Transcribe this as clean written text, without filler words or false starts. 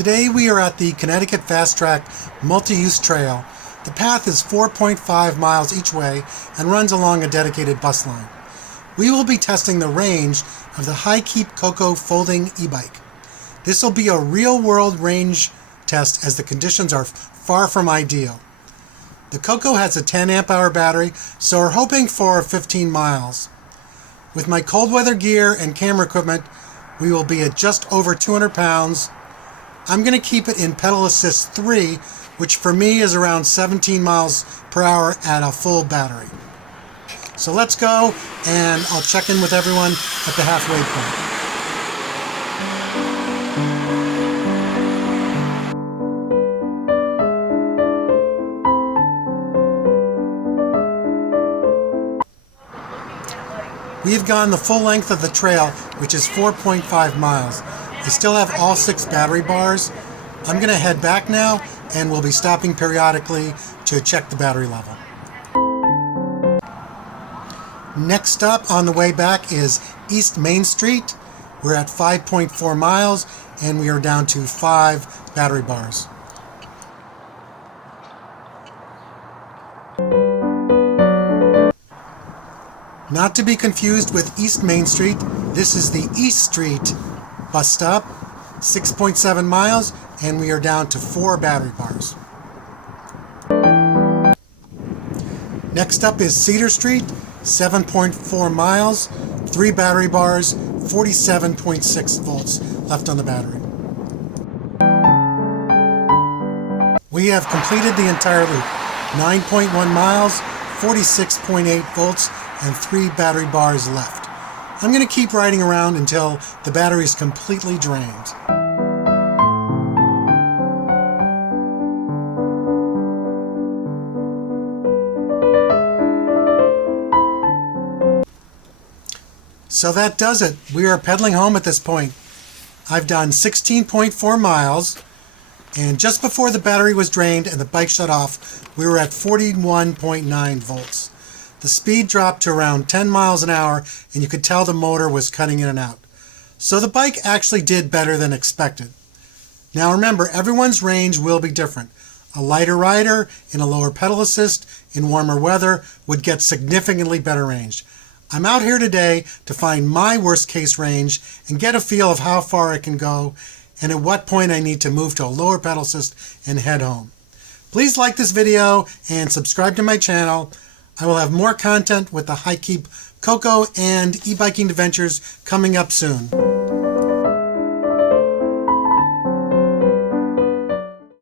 Today we are at the Connecticut Fast Track Multi-Use Trail. The path is 4.5 miles each way and runs along a dedicated bus line. We will be testing the range of the HiKeep Coco folding e-bike. This will be a real-world range test as the conditions are far from ideal. The Coco has a 10 amp hour battery, so we're hoping for 15 miles. With my cold weather gear and camera equipment, we will be at just over 200 pounds. I'm going to keep it in pedal assist 3, which for me is around 17 miles per hour at a full battery. So let's go, and I'll check in with everyone at the halfway point. We have gone the full length of the trail, which is 4.5 miles. I still have all 6 battery bars. I'm going to head back now, and we'll be stopping periodically to check the battery level. Next up on the way back is East Main Street. We're at 5.4 miles, and we are down to 5 battery bars. Not to be confused with East Main Street, this is the East Street bus stop, 6.7 miles, and we are down to 4 battery bars. Next up is Cedar Street, 7.4 miles, 3 battery bars, 47.6 volts left on the battery. We have completed the entire loop, 9.1 miles, 46.8 volts, and 3 battery bars left. I'm going to keep riding around until the battery is completely drained. So that does it. We are pedaling home at this point. I've done 16.4 miles, and just before the battery was drained and the bike shut off, we were at 41.9 volts. The speed dropped to around 10 miles an hour, and you could tell the motor was cutting in and out. So the bike actually did better than expected. Now remember, everyone's range will be different. A lighter rider in a lower pedal assist in warmer weather would get significantly better range. I'm out here today to find my worst case range and get a feel of how far I can go and at what point I need to move to a lower pedal assist and head home. Please like this video and subscribe to my channel. I will have more content with the HiKeep Coco and e-biking adventures coming up soon.